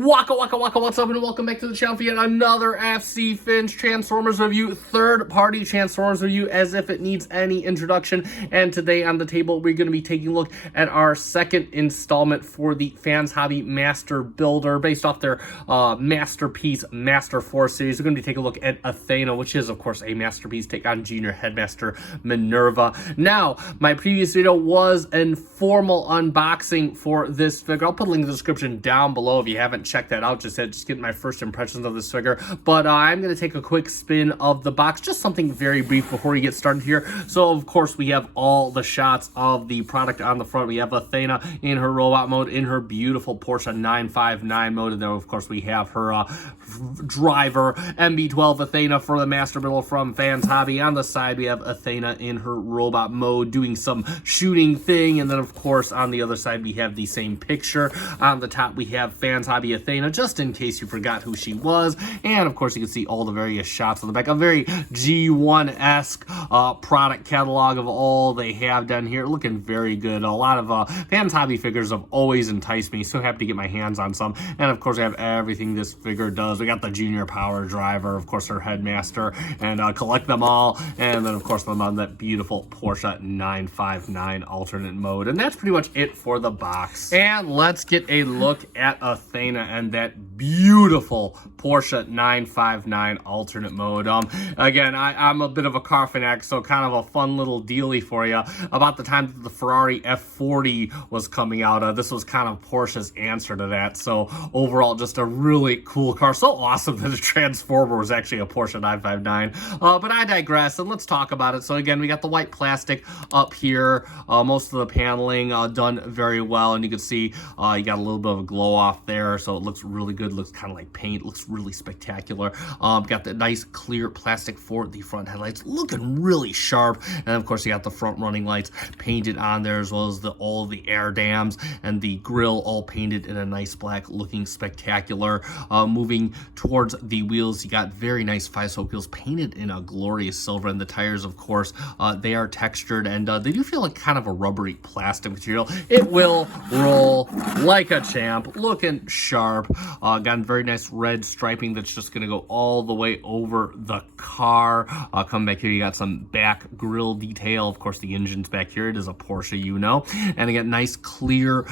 Waka waka waka, what's up, and welcome back to the channel for yet another FC Finch Transformers review, third-party Transformers review, as if it needs any introduction. And today on the table, we're going to be taking a look at our second installment for the Fans Hobby Master Builder, based off their Masterpiece Master Force series. We're going to be taking a look at Athena, which is, of course, a Masterpiece take on Junior Headmaster Minerva. Now, my previous video was an formal unboxing for this figure. I'll put a link in the description down below if you haven't checked that out, just getting my first impressions of this figure. But I'm going to take a quick spin of the box, just something very brief before we get started here. So of course we have all the shots of the product on the front. We have Athena in her robot mode, in her beautiful Porsche 959 mode, and then of course we have her driver MB12 Athena for the Master Builder from Fans Hobby. On the side we have Athena in her robot mode doing some shooting thing, and then of course on the other side we have the same picture. On the top we have Fans Hobby Athena, just in case you forgot who she was. And of course you can see all the various shots on the back. A very G1-esque product catalog of all they have done here, looking very good. A lot of Fans Hobby figures have always enticed me, so happy to get my hands on some. And of course I have everything this figure does. We got the Junior Power Driver, of course her Headmaster, and collect them all. And then of course them on that beautiful Porsche 959 alternate mode. And that's pretty much it for the box. And let's get a look at Athena and that beautiful Porsche 959 alternate mode. Again, I'm a bit of a car fanatic, so kind of a fun little dealie for you. About the time that the Ferrari F40 was coming out, this was kind of Porsche's answer to that. So overall, just a really cool car. So awesome that the Transformer was actually a Porsche 959. But I digress, and let's talk about it. So again, we got the white plastic up here. Most of the paneling done very well, and you can see you got a little bit of a glow off there, so it looks really good. Looks kind of like paint. Looks really spectacular. Got the nice clear plastic for the front headlights, looking really sharp. And of course you got the front running lights painted on there, as well as all the air dams and the grille all painted in a nice black, looking spectacular. Moving towards the wheels, you got very nice 5-spoke wheels painted in a glorious silver, and the tires, of course, they are textured, and they do feel like kind of a rubbery plastic material. It will roll like a champ, looking sharp. Got very nice red striping that's just going to go all the way over the car. Come back here, you got some back grille detail. Of course, the engine's back here. It is a Porsche, you know. And again, nice clear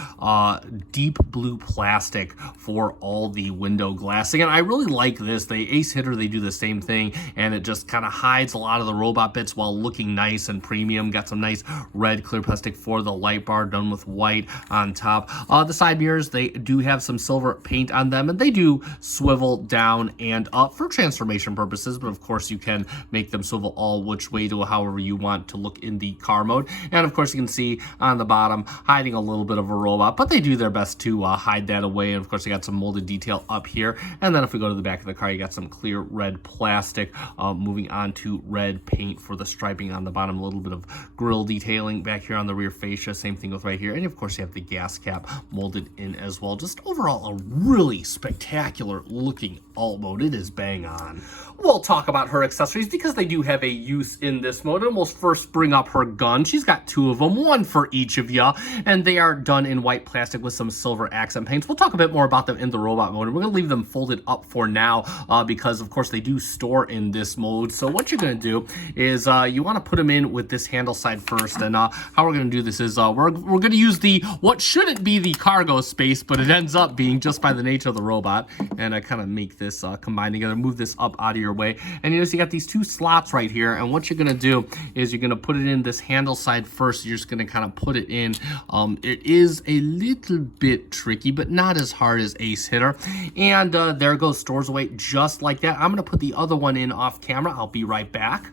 deep blue plastic for all the window glass. Again, I really like this. The Ace Hitter, they do the same thing, and it just kind of hides a lot of the robot bits while looking nice and premium. Got some nice red clear plastic for the light bar, done with white on top. The side mirrors, they do have some silver paint on them, and they do swivel down and up for transformation purposes, but of course you can make them swivel all which way to however you want to look in the car mode. And of course you can see on the bottom hiding a little bit of a robot, but they do their best to hide that away. And of course you got some molded detail up here. And then if we go to the back of the car, you got some clear red plastic. Moving on to red paint for the striping on the bottom, a little bit of grille detailing back here on the rear fascia, same thing with right here. And of course you have the gas cap molded in as well. Just overall a really spectacular looking alt mode. It is bang on. We'll talk about her accessories because they do have a use in this mode, and we'll first bring up her gun. She's got two of them, one for each of ya, and they are done in white plastic with some silver accent paints. We'll talk a bit more about them in the robot mode, and we're going to leave them folded up for now because of course they do store in this mode. So what you're going to do is you want to put them in with this handle side first, and how we're going to do this is we're going to use the what shouldn't be the cargo space, but it ends up being just by the nature of the robot. And I kind of make this combine together, move this up out of your way, and you notice you got these two slots right here. And what you're going to do is you're going to put it in this handle side first. You're just going to kind of put it in. It is a little bit tricky, but not as hard as Ace Hitter. And there it goes, stores away just like that. I'm going to put the other one in off camera. I'll be right back.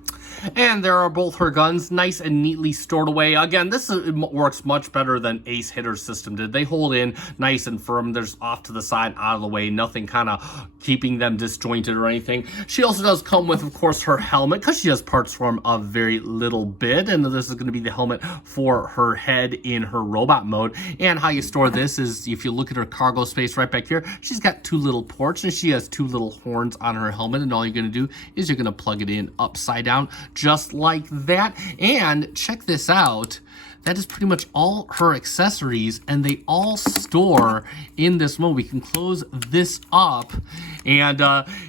And there are both her guns, nice and neatly stored away. Again, this works much better than Ace Hitter's system did. They hold in nice and firm. There's off to the side, out of the way, nothing kind of keeping them disjointed or anything. She also does come with, of course, her helmet, because she has parts from a very little bit. And this is going to be the helmet for her head in her robot mode. And how you store this is, if you look at her cargo space right back here, she's got two little ports, and she has two little horns on her helmet. And all you're going to do is you're going to plug it in upside down, just like that. And check this out. that is pretty much all her accessories, and they all store in this mode. We can close this up, and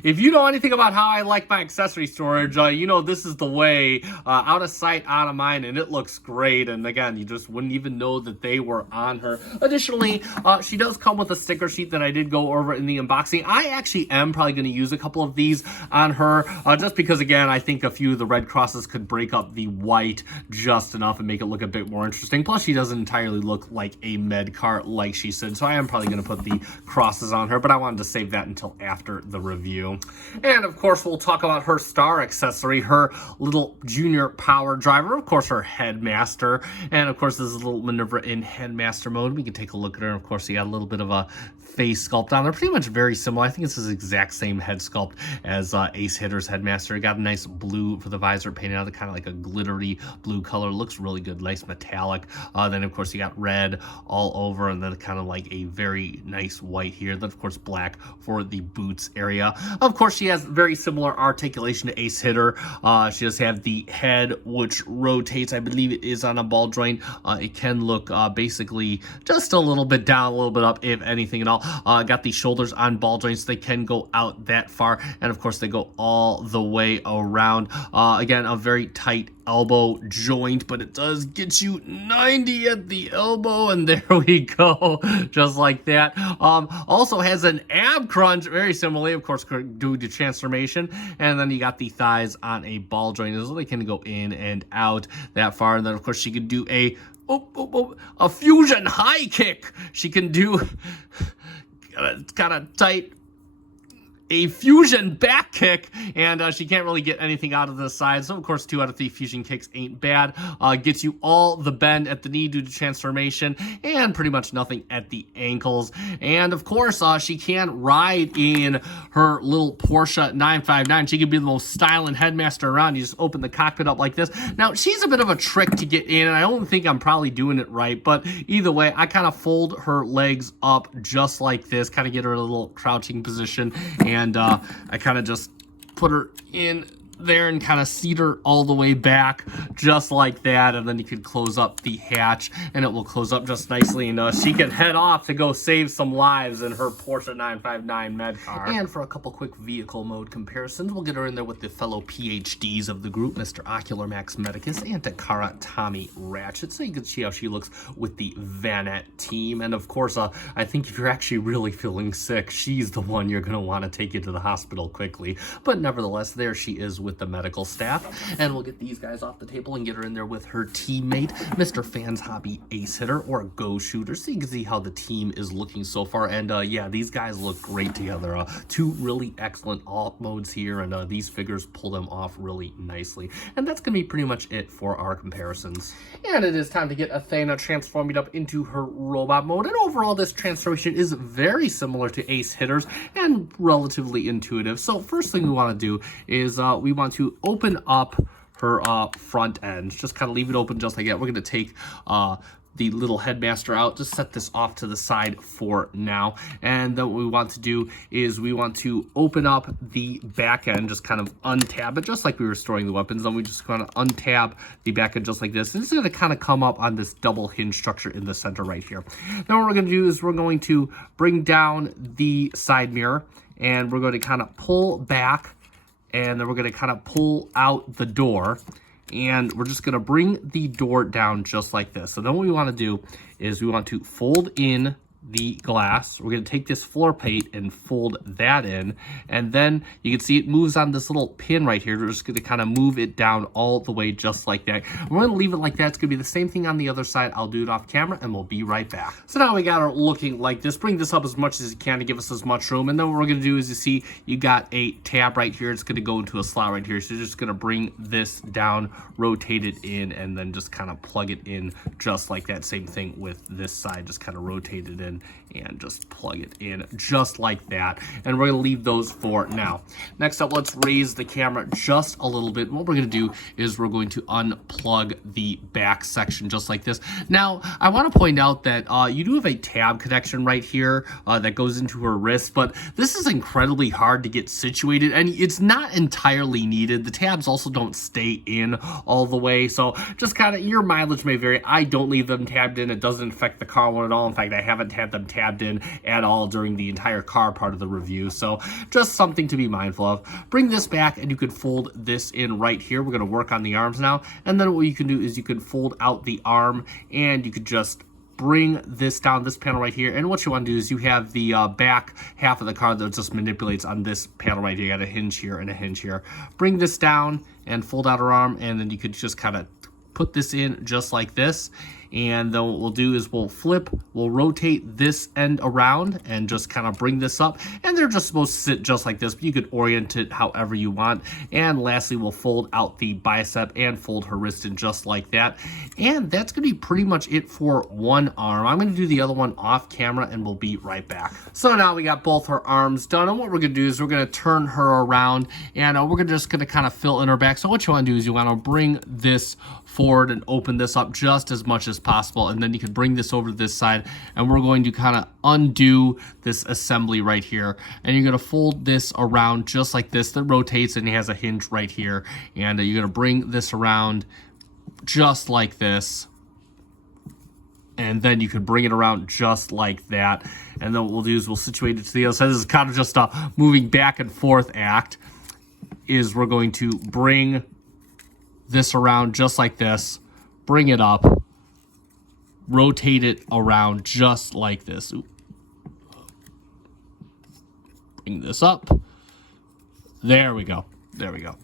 if you know anything about how I like my accessory storage, you know this is the way, out of sight, out of mind, and it looks great. And again, you just wouldn't even know that they were on her. Additionally, she does come with a sticker sheet that I did go over in the unboxing. I actually am probably going to use a couple of these on her, just because, again, I think a few of the red crosses could break up the white just enough and make it look a bit more interesting. Plus, she doesn't entirely look like a med cart like she said, so I am probably going to put the crosses on her, but I wanted to save that until after the review. And of course, we'll talk about her star accessory, her little junior power driver, of course, her headmaster, and of course, this is a little Minerva in headmaster mode. We can take a look at her, and of course, you got a little bit of a face sculpt on her, pretty much very similar. I think it's the exact same head sculpt as Ace Hitter's headmaster. It got a nice blue for the visor, painted out kind of like a glittery blue color. Looks really good, nice metallic. Then of course you got red all over, and then kind of like a very nice white here. Then of course black for the boots area. Of course she has very similar articulation to Ace Hitter. She does have the head which rotates. I believe it is on a ball joint. It can look basically just a little bit down, a little bit up, if anything at all. Got the shoulders on ball joints. They can go out that far, and of course they go all the way around. Again, a very tight elbow joint, but it does get you 90 at the elbow, and there we go, just like that. Also has an ab crunch, very similarly, of course, due to transformation, and then you got the thighs on a ball joint, so they can go in and out that far. And then of course she could do a fusion high kick. She can do it's kind of tight, a fusion back kick, and she can't really get anything out of the side. So of course 2 out of 3 fusion kicks ain't bad. Gets you all the bend at the knee due to transformation, and pretty much nothing at the ankles. And of course she can ride in her little Porsche 959. She could be the most styling headmaster around. You just open the cockpit up like this. Now she's a bit of a trick to get in, and I don't think I'm probably doing it right, but either way, I kind of fold her legs up just like this, kind of get her in a little crouching position, and I kind of just put her in there and kind of seat her all the way back just like that, and then you can close up the hatch and it will close up just nicely, and she can head off to go save some lives in her Porsche 959 med car. And for a couple quick vehicle mode comparisons, we'll get her in there with the fellow PhDs of the group, Mr. Ocular Max Medicus and Takara Tommy Ratchet, so you can see how she looks with the Vanet team. And of course I think if you're actually really feeling sick, she's the one you're going to want to take you to the hospital quickly, but nevertheless there she is with the medical staff. And we'll get these guys off the table and get her in there with her teammate, Mr. Fans Hobby Ace Hitter, or Go Shooter, so you can see how the team is looking so far. And yeah, these guys look great together. 2 really excellent alt modes here, and these figures pull them off really nicely. And that's gonna be pretty much it for our comparisons. And it is time to get Athena transforming up into her robot mode. And overall, this transformation is very similar to Ace Hitter's and relatively intuitive. So first thing we want to do is we want to open up her front end. Just kind of leave it open just like that. We're going to take the little headmaster out. Just set this off to the side for now. And then what we want to do is we want to open up the back end, just kind of untab it, just like we were storing the weapons. Then we just kind of untab the back end just like this. And it's going to kind of come up on this double hinge structure in the center right here. Then what we're going to do is we're going to bring down the side mirror, and we're going to kind of pull back, and then we're going to kind of pull out the door, and we're just going to bring the door down just like this. So then what we want to do is we want to fold in the glass. We're going to take this floor plate and fold that in, and then you can see it moves on this little pin right here. We're just going to kind of move it down all the way just like that. We're going to leave it like that. It's going to be the same thing on the other side. I'll do it off camera and we'll be right back. So now we got her looking like this. Bring this up as much as you can to give us as much room, and then what we're going to do is, you see you got a tab right here. It's going to go into a slot right here, so you're just going to bring this down, rotate it in, and then just kind of plug it in just like that. Same thing with this side, just kind of rotate it in in and just plug it in just like that. And we're gonna leave those for now. Next up, let's raise the camera just a little bit. What we're gonna do is we're going to unplug the back section just like this. Now, I wanna point out that you do have a tab connection right here that goes into her wrist, but this is incredibly hard to get situated, and it's not entirely needed. The tabs also don't stay in all the way, so just kind of, your mileage may vary. I don't leave them tabbed in. It doesn't affect the car one at all. In fact, I haven't had them tabbed in at all during the entire car part of the review, so just something to be mindful of. Bring this back and you could fold this in right here. We're going to work on the arms now, and then what you can do is you can fold out the arm and you could just bring this down, this panel right here. And what you want to do is you have the back half of the car that just manipulates on this panel right here. You got a hinge here and a hinge here. Bring this down and fold out her arm, and then you could just kind of put this in just like this. And then what we'll do is we'll rotate this end around and just kind of bring this up. And they're just supposed to sit just like this, but you could orient it however you want. And lastly, we'll fold out the bicep and fold her wrist in just like that. And that's going to be pretty much it for one arm. I'm going to do the other one off camera and we'll be right back. So now we got both her arms done. And what we're going to do is we're going to turn her around, and we're just going to kind of fill in her back. So what you want to do is you want to bring this forward and open this up just as much as possible, and then you can bring this over to this side, and we're going to kind of undo this assembly right here, and you're going to fold this around just like this. That rotates and it has a hinge right here, and you're going to bring this around just like this, and then you can bring it around just like that. And then what we'll do is we'll situate it to the other side. This is kind of just a moving back and forth act. Is we're going to bring this around just like this, bring it up, rotate it around just like this. Bring this up. There we go. There we go.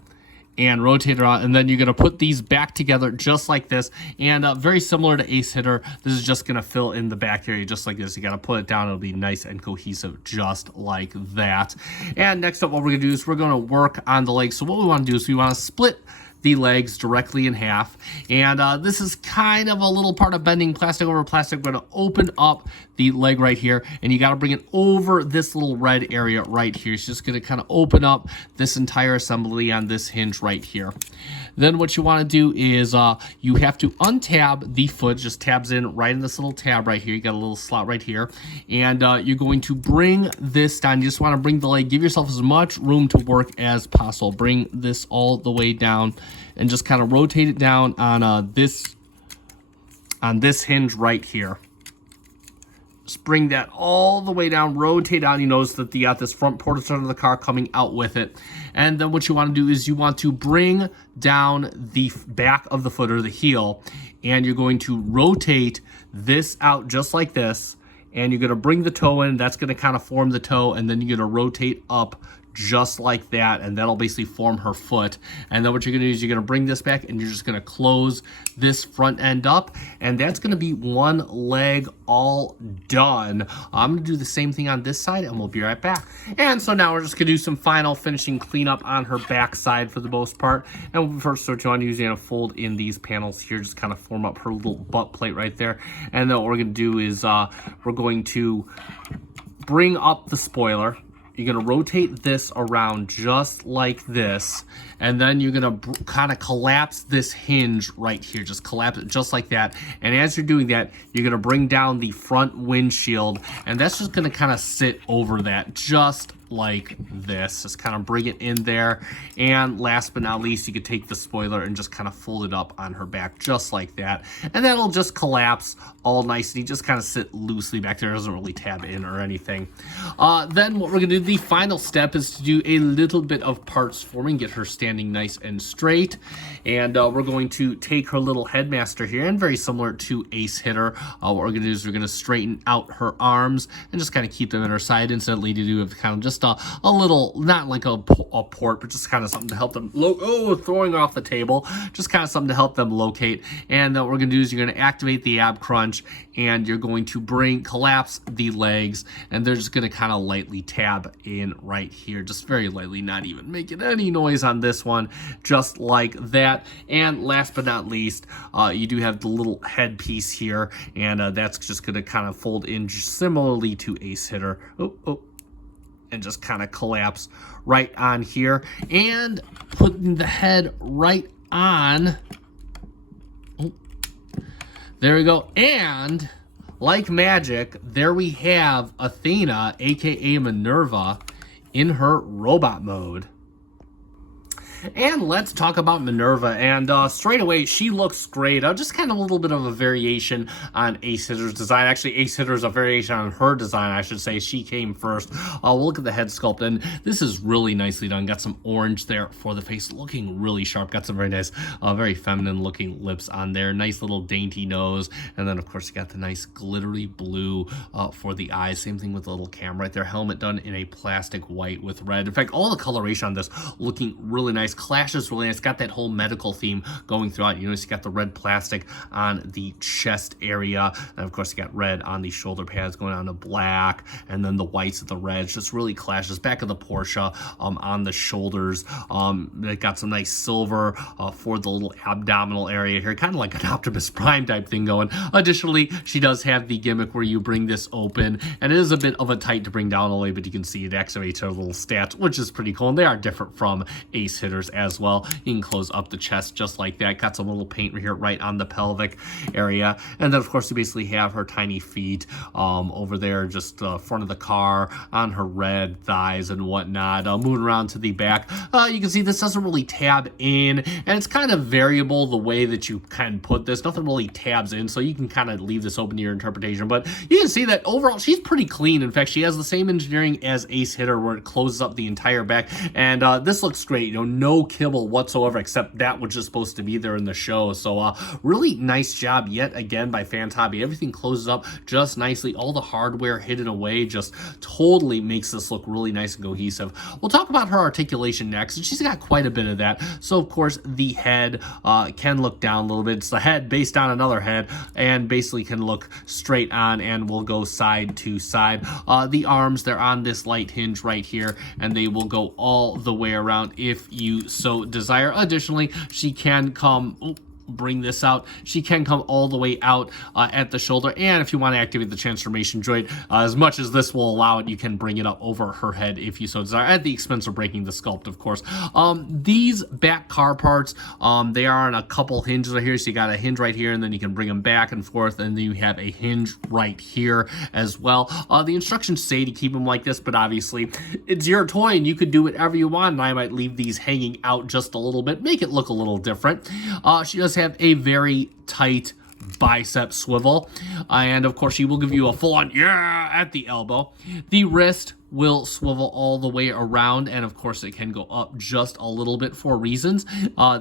And rotate it around, and then you're going to put these back together just like this. And very similar to Ace Hitter, this is just going to fill in the back area just like this. You got to put it down. It'll be nice and cohesive just like that. And next up, what we're going to do is we're going to work on the legs. So what we want to do is we want to split the legs directly in half, and this is kind of a little part of bending plastic over plastic. We're going to open up the leg right here, and you got to bring it over this little red area right here. It's just going to kind of open up this entire assembly on this hinge right here. Then what you want to do is you have to untab the foot. Just tabs in right in this little tab right here. You got a little slot right here, and you're going to bring this down. You just want to bring the leg, give yourself as much room to work as possible. Bring this all the way down and just kind of rotate it down on this hinge right here. Just bring that all the way down, rotate down. You notice that you got this front portion of the car coming out with it. And then what you want to do is you want to bring down the back of the foot, or the heel, and you're going to rotate this out just like this. And you're going to bring the toe in. That's going to kind of form the toe, and then you're going to rotate up just like that, and that'll basically form her foot. And then what you're going to do is you're going to bring this back, and you're just going to close this front end up, and that's going to be one leg all done. I'm going to do the same thing on this side, and we'll be right back. And so now we're just going to do some final finishing cleanup on her back side for the most part. And first, what you want to do is you're going to fold in these panels here, just kind of form up her little butt plate right there. And then what we're going to do is we're going to bring up the spoiler. You're going to rotate this around just like this, and then you're going to kind of collapse this hinge right here. Just collapse it just like that. And as you're doing that, you're going to bring down the front windshield, and that's just going to kind of sit over that just like this. Just kind of bring it in there. And last but not least, you could take the spoiler and just kind of fold it up on her back just like that. And that'll just collapse all nice, and you just kind of sit loosely back there. It doesn't really tab in or anything. Then what we're going to do, the final step, is to do a little bit of parts forming, get her standing nice and straight. And we're going to take her little headmaster here, and very similar to Ace Hitter, what we're going to do is we're going to straighten out her arms and just kind of keep them at her side. Instead, you do have kind of just just a little, not like a port, but just kind of something to help them, throwing off the table, just kind of something to help them locate. And what we're going to do is you're going to activate the ab crunch, and you're going to collapse the legs, and they're just going to kind of lightly tab in right here, just very lightly, not even making any noise on this one, just like that. And last but not least, you do have the little headpiece here, and that's just going to kind of fold in similarly to Ace Hitter. And just kind of collapse right on here, and putting the head right on. There we go. And like magic, there we have Athena, aka Minerva, in her robot mode. And let's talk about Minerva, and straight away, she looks great. Just kind of a little bit of a variation on Ace Hitter's design. Actually, Ace Hitter's a variation on her design, I should say. She came first. We'll look at the head sculpt, and this is really nicely done. Got some orange there for the face, looking really sharp. Got some very nice, very feminine-looking lips on there. Nice little dainty nose, and then, of course, you got the nice glittery blue for the eyes. Same thing with the little camera right there. Helmet done in a plastic white with red. In fact, all the coloration on this looking really nice. Clashes really nice. Got that whole medical theme going throughout. You notice you got the red plastic on the chest area, and of course you got red on the shoulder pads going on to black, and then the whites of the reds. Just really clashes. Back of the Porsche on the shoulders. It got some nice silver for the little abdominal area here, kind of like an Optimus Prime type thing going. Additionally, she does have the gimmick where you bring this open, and it is a bit of a tight to bring down all the way, but you can see it activates her little stats, which is pretty cool, and they are different from Ace Hitters as well. You can close up the chest just like that. Got some little paint here right on the pelvic area, and then of course you basically have her tiny feet over there, just front of the car on her red thighs and whatnot. Moving around to the back, you can see this doesn't really tab in, and it's kind of variable the way that you can put this. Nothing really tabs in, so you can kind of leave this open to your interpretation, but you can see that overall she's pretty clean. In fact, she has the same engineering as Ace Hitter, where it closes up the entire back, and this looks great. You know, no kibble whatsoever, except that which is supposed to be there in the show. So really nice job yet again by Fans Hobby. Everything closes up just nicely. All the hardware hidden away just totally makes this look really nice and cohesive. We'll talk about her articulation next, and she's got quite a bit of that. So of course the head can look down a little bit. It's the head based on another head, and basically can look straight on and will go side to side. The arms, they're on this light hinge right here, and they will go all the way around if you so desire. Additionally, she can come, bring this out, she can come all the way out at the shoulder, and if you want to activate the transformation joint, as much as this will allow it, you can bring it up over her head if you so desire, at the expense of breaking the sculpt, of course. These back car parts, they are on a couple hinges right here, so you got a hinge right here, and then you can bring them back and forth, and then you have a hinge right here as well. The instructions say to keep them like this, but obviously it's your toy and you could do whatever you want, and I might leave these hanging out just a little bit, make it look a little different. She does have a very tight bicep swivel, and of course she will give you a full-on at the elbow. The wrist will swivel all the way around, and of course it can go up just a little bit for reasons.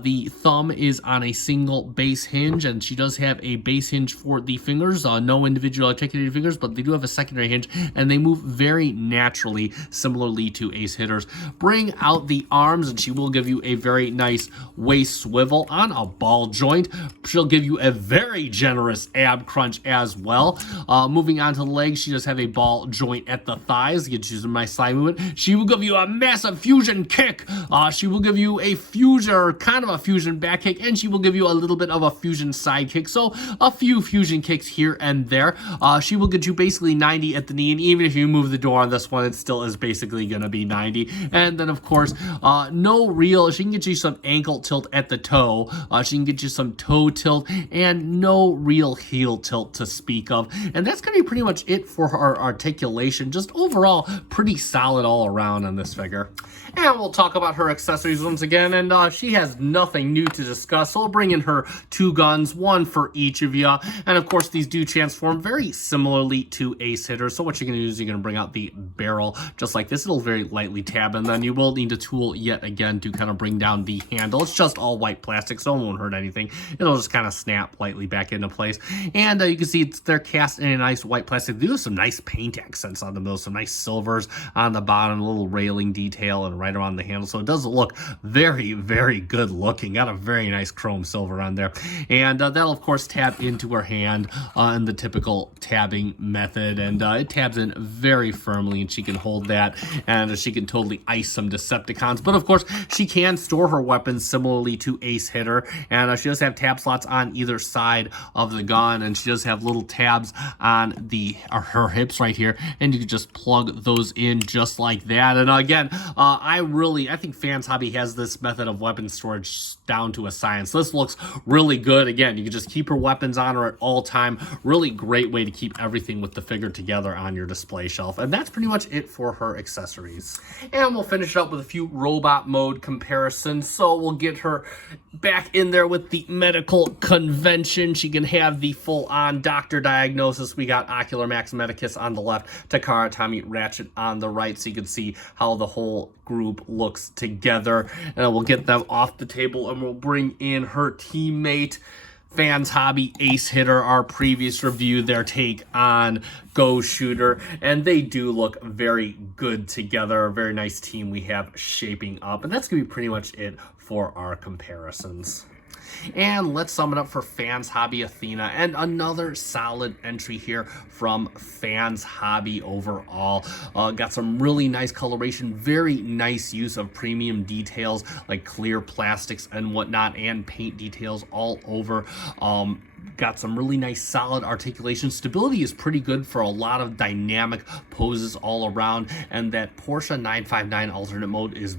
The thumb is on a single base hinge, and she does have a base hinge for the fingers, no individual articulated fingers, but they do have a secondary hinge, and they move very naturally, similarly to Ace Hitters. Bring out the arms, and she will give you a very nice waist swivel on a ball joint. She'll give you a very generous ab crunch as well. Moving on to the legs, she does have a ball joint at the thighs, gets you some nice side movement. She will give you a massive fusion kick. She will give you a fusion, or kind of a fusion back kick, and she will give you a little bit of a fusion side kick. So a few fusion kicks here and there. She will get you basically 90 at the knee, and even if you move the door on this one, it still is basically going to be 90. And then of course, she can get you some ankle tilt at the toe. She can get you some toe tilt, and no real heel tilt to speak of. And that's going to be pretty much it for her articulation. Just overall, pretty solid all around on this figure. And we'll talk about her accessories once again, and she has nothing new to discuss, so we'll bring in her two guns, one for each of you, and of course these do transform very similarly to Ace Hitter. So what you're going to do is you're going to bring out the barrel just like this. It'll very lightly tab, and then you will need a tool yet again to kind of bring down the handle. It's just all white plastic, so it won't hurt anything. It'll just kind of snap lightly back into place, and you can see they're cast in a nice white plastic. They do have some nice paint accents on them, though, some nice silvers stars on the bottom, a little railing detail, and right around the handle. So it does look very, very good looking. Got a very nice chrome silver on there. And that'll, of course, tab into her hand in the typical tabbing method. And it tabs in very firmly, and she can hold that, and she can totally ice some Decepticons. But, of course, she can store her weapons similarly to Ace Hitter. And she does have tab slots on either side of the gun, and she does have little tabs on her hips right here, and you can just plug those in just like that. And again, I think Fans Hobby has this method of weapon storage down to a science. This looks really good. Again, you can just keep her weapons on her at all time. Really great way to keep everything with the figure together on your display shelf. And that's pretty much it for her accessories. And we'll finish it up with a few robot mode comparisons. So we'll get her back in there with the medical convention. She can have the full-on doctor diagnosis. We got Ocular Max Medicus on the left, Takara Tommy Ratchet on the right, so you can see how the whole group looks together. And we'll get them off the table, and we'll bring in her teammate, Fans Hobby Ace Hitter, our previous review, their take on Go Shooter, and they do look very good together. A very nice team we have shaping up, and that's gonna be pretty much it for our comparisons. And let's sum it up for Fans Hobby Athena, and another solid entry here from Fans Hobby overall. Got some really nice coloration, very nice use of premium details like clear plastics and whatnot, and paint details all over. Got some really nice solid articulation. Stability is pretty good for a lot of dynamic poses all around, and that Porsche 959 alternate mode is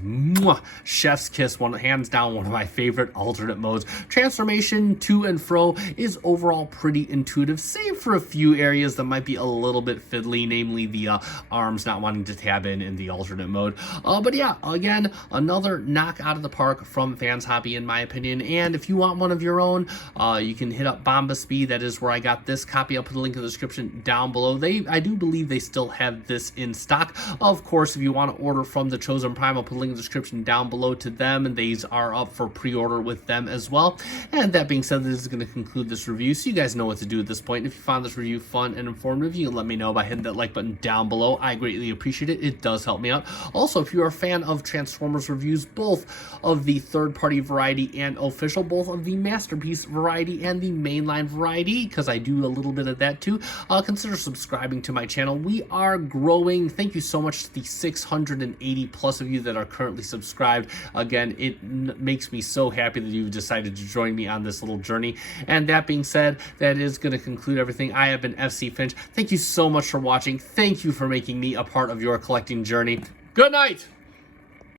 chef's kiss, hands down one of my favorite alternate modes. Transformation to and fro is overall pretty intuitive, save for a few areas that might be a little bit fiddly, namely the arms not wanting to tab in the alternate mode. But yeah, again, another knock out of the park from Fans Hobby in my opinion. And if you want one of your own, you can hit up Bomba Speed. That is where I got this copy. I'll put a link in the description down below. I do believe they still have this in stock. Of course, if you want to order from the Chosen Prime, I'll put a link in the description down below to them, and these are up for pre-order with them as well. And that being said, this is going to conclude this review, so you guys know what to do at this point. If you found this review fun and informative, you can let me know by hitting that like button down below. I greatly appreciate it. It does help me out. Also, if you're a fan of Transformers reviews, both of the third-party variety and official, both of the Masterpiece variety and the mainline variety, because I do a little bit of that too, consider subscribing to my channel. We are growing. Thank you so much to the 680 plus of you that are currently subscribed. Again, it makes me so happy that you've decided to join me on this little journey. And that being said, that is going to conclude everything. I have been FC Finch. Thank you so much for watching. Thank you for making me a part of your collecting journey. Good night.